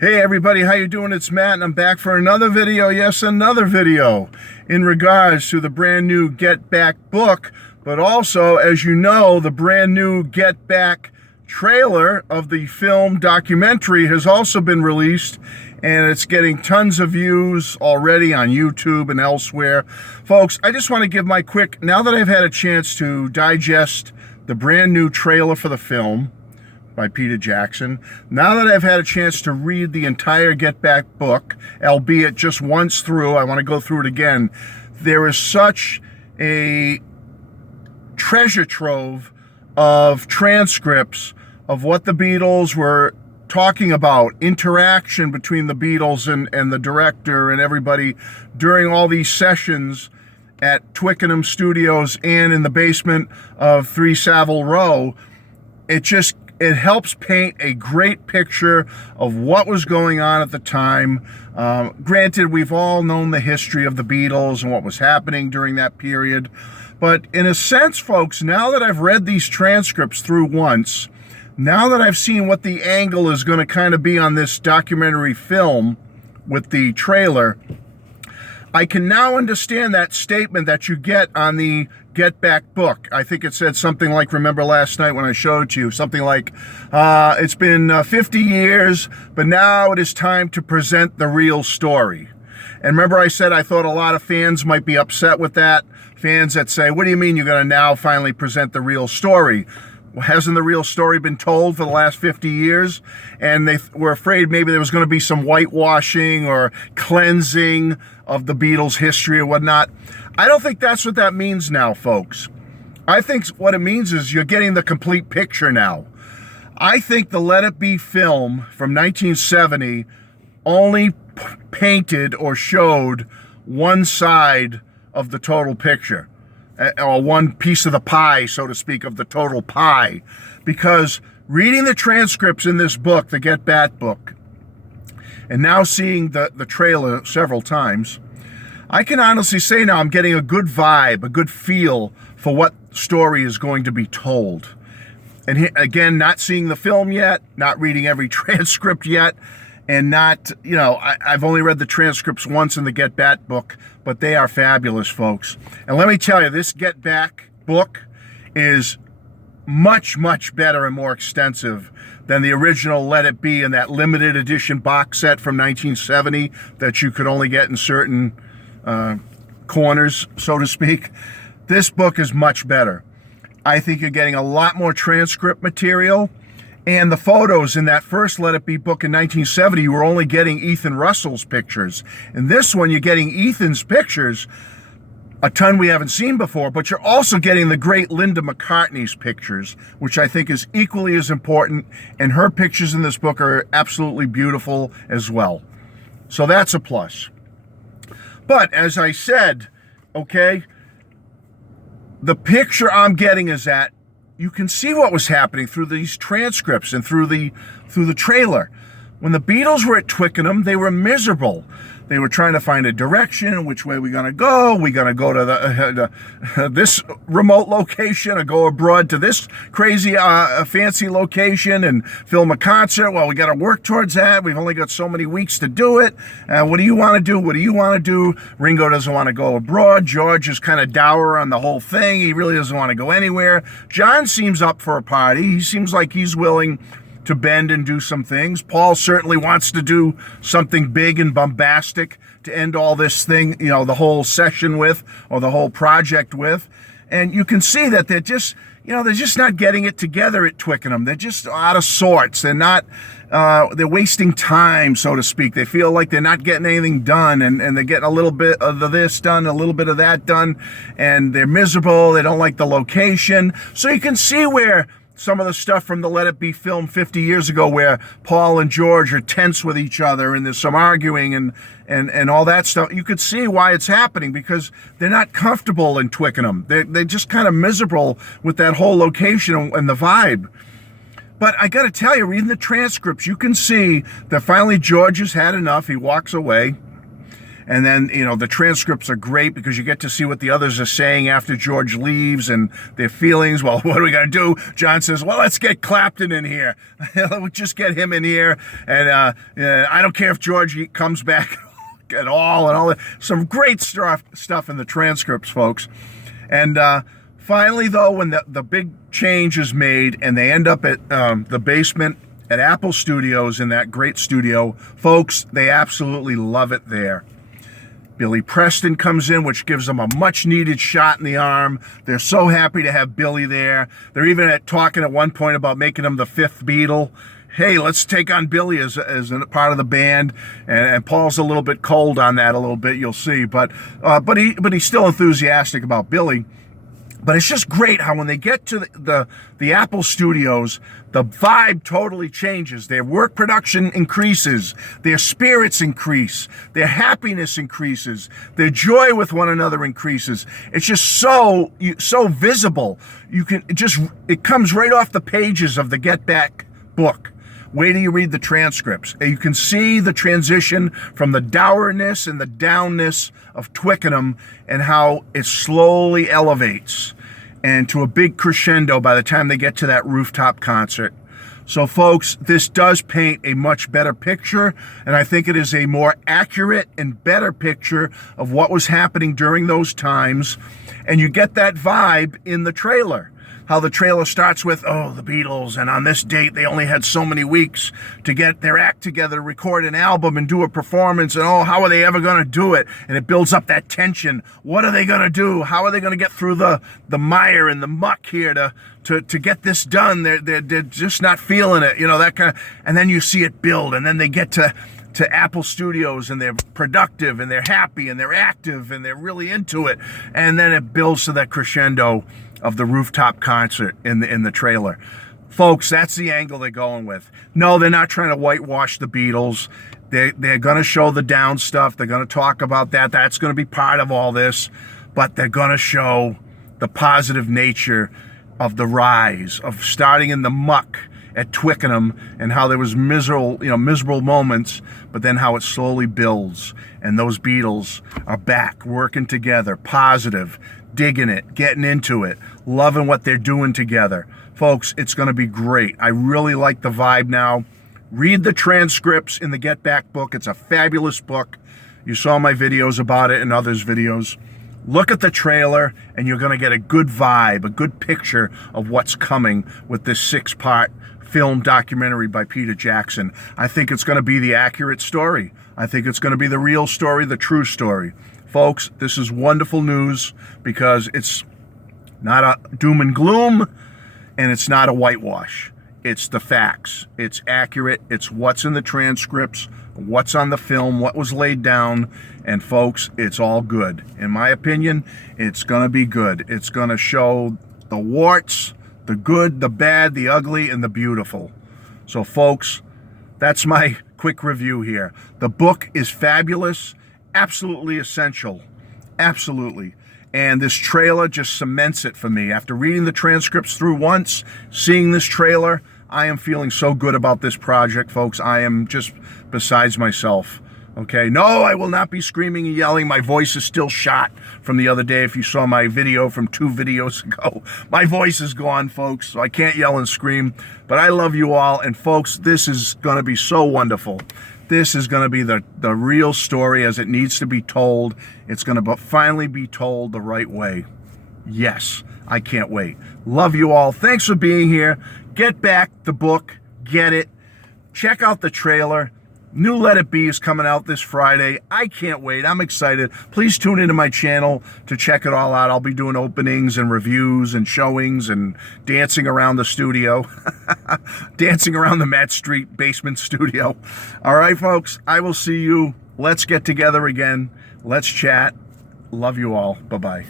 Hey everybody, how you doing? It's Matt and I'm back for another video. Yes, another video in regards to the brand new Get Back book, but also, as you know, the brand new Get Back trailer of the film documentary has also been released, and it's getting tons of views already on YouTube and elsewhere. Folks, I just want to give my quick, now that I've had a chance to digest the brand new trailer for the film by Peter Jackson, now that I've had a chance to read the entire Get Back book, albeit just once through, I want to go through it again, there is such a treasure trove of transcripts of what the Beatles were talking about, interaction between the Beatles and the director and everybody during all these sessions at Twickenham Studios and in the basement of 3 Savile Row. It helps paint a great picture of what was going on at the time. Granted, we've all known the history of the Beatles and what was happening during that period. But in a sense, folks, now that I've read these transcripts through once, now that I've seen what the angle is going to kind of be on this documentary film with the trailer, I can now understand that statement that you get on the Get Back book. I think it said something like, remember last night when I showed it to you, something like, it's been 50 years, but now it is time to present the real story. And remember I said I thought a lot of fans might be upset with that. Fans that say, what do you mean you're going to now finally present the real story? Well, hasn't the real story been told for the last 50 years? And they were afraid maybe there was going to be some whitewashing or cleansing of the Beatles' history or whatnot. I don't think that's what that means now, folks. I think what it means is you're getting the complete picture now. I think the Let It Be film from 1970 only painted or showed one side of the total picture, or one piece of the pie, so to speak, of the total pie. Because reading the transcripts in this book, the Get Back book, and now seeing the trailer several times, I can honestly say now I'm getting a good vibe, a good feel for what story is going to be told. And again, not seeing the film yet, not reading every transcript yet, and not, I've only read the transcripts once in the Get Back book, but they are fabulous, folks. And let me tell you, this Get Back book is much, much better and more extensive than the original Let It Be in that limited edition box set from 1970 that you could only get in certain corners, so to speak. This book is much better. I think you're getting a lot more transcript material. And the photos in that first Let It Be book in 1970, you were only getting Ethan Russell's pictures. In this one, you're getting Ethan's pictures, a ton we haven't seen before, but you're also getting the great Linda McCartney's pictures, which I think is equally as important. And her pictures in this book are absolutely beautiful as well. So that's a plus. But as I said, okay, the picture I'm getting is that you can see what was happening through these transcripts and through the trailer. When the Beatles were at Twickenham, they were miserable. They were trying to find a direction, which way we going to go. We going to go to this remote location or go abroad to this crazy fancy location and film a concert. Well, we got to work towards that. We've only got so many weeks to do it. What do you want to do? What do you want to do? Ringo doesn't want to go abroad. George is kind of dour on the whole thing. He really doesn't want to go anywhere. John seems up for a party. He seems like he's willing to bend and do some things. Paul certainly wants to do something big and bombastic to end all this thing, the whole session with, or the whole project with. And you can see that they're just not getting it together at Twickenham. They're just out of sorts. They're not, they're wasting time, so to speak. They feel like they're not getting anything done, and they're getting a little bit of this done, a little bit of that done, and they're miserable. They don't like the location. So you can see where some of the stuff from the Let It Be film 50 years ago, where Paul and George are tense with each other and there's some arguing and all that stuff, you could see why it's happening, because they're not comfortable in Twickenham. They're just kind of miserable with that whole location and the vibe. But I got to tell you, reading the transcripts, you can see that finally George has had enough. He walks away. And then, you know, the transcripts are great because you get to see what the others are saying after George leaves and their feelings. Well, what are we going to do? John says, well, let's get Clapton in here. We'll just get him in here. And I don't care if George comes back at all and all that. Some great stuff in the transcripts, folks. And finally, though, when the big change is made and they end up at the basement at Apple Studios in that great studio, folks, they absolutely love it there. Billy Preston comes in, which gives them a much-needed shot in the arm. They're so happy to have Billy there. They're even talking at one point about making him the fifth Beatle. Hey, let's take on Billy as a part of the band. And Paul's a little bit cold on that a little bit, you'll see. But he's still enthusiastic about Billy. But it's just great how when they get to the Apple Studios, the vibe totally changes. Their work production increases. Their spirits increase. Their happiness increases. Their joy with one another increases. It's just so visible. It comes right off the pages of the Get Back book. Wait till you read the transcripts. You can see the transition from the dourness and the downness of Twickenham and how it slowly elevates and to a big crescendo by the time they get to that rooftop concert. So folks, this does paint a much better picture, and I think it is a more accurate and better picture of what was happening during those times. And you get that vibe in the trailer. How the trailer starts with, oh, the Beatles, and on this date, they only had so many weeks to get their act together, to record an album and do a performance, and oh, how are they ever going to do it? And it builds up that tension. What are they going to do? How are they going to get through the mire and the muck here to get this done? They're just not feeling it, you know, that kind of, and then you see it build, and then they get to Apple Studios, and they're productive, and they're happy, and they're active, and they're really into it, and then it builds to that crescendo of the rooftop concert in the trailer. Folks, that's the angle they're going with. No, they're not trying to whitewash the Beatles. They're going to show the down stuff. They're going to talk about that. That's going to be part of all this. But they're going to show the positive nature of of starting in the muck at Twickenham, and how there was miserable moments, but then how it slowly builds, and those Beatles are back working together, positive, digging it, getting into it, loving what they're doing together. Folks, it's going to be great. I really like the vibe now. Read the transcripts in the Get Back book. It's a fabulous book. You saw my videos about it and others' videos. Look at the trailer, and you're going to get a good vibe, a good picture of what's coming with this 6-part film documentary by Peter Jackson. I think it's going to be the accurate story. I think it's going to be the real story, the true story. Folks, this is wonderful news because it's not a doom and gloom, and it's not a whitewash. It's the facts. It's accurate. It's what's in the transcripts, what's on the film, what was laid down, and folks, it's all good. In my opinion, it's going to be good. It's going to show the warts, the good, the bad, the ugly, and the beautiful. So folks, that's my quick review here. The book is fabulous, absolutely essential, absolutely. And this trailer just cements it for me. After reading the transcripts through once, seeing this trailer, I am feeling so good about this project, folks. I am just besides myself. Okay, no, I will not be screaming and yelling. My voice is still shot from the other day. If you saw my video from 2 videos ago, my voice is gone, folks, so I can't yell and scream. But I love you all, and folks, this is going to be so wonderful. This is going to be the real story as it needs to be told. It's going to finally be told the right way. Yes, I can't wait. Love you all. Thanks for being here. Get Back, the book. Get it. Check out the trailer. New Let It Be is coming out this Friday. I can't wait. I'm excited. Please tune into my channel to check it all out. I'll be doing openings and reviews and showings and dancing around the studio. Dancing around the Matt Street basement studio. All right, folks. I will see you. Let's get together again. Let's chat. Love you all. Bye-bye.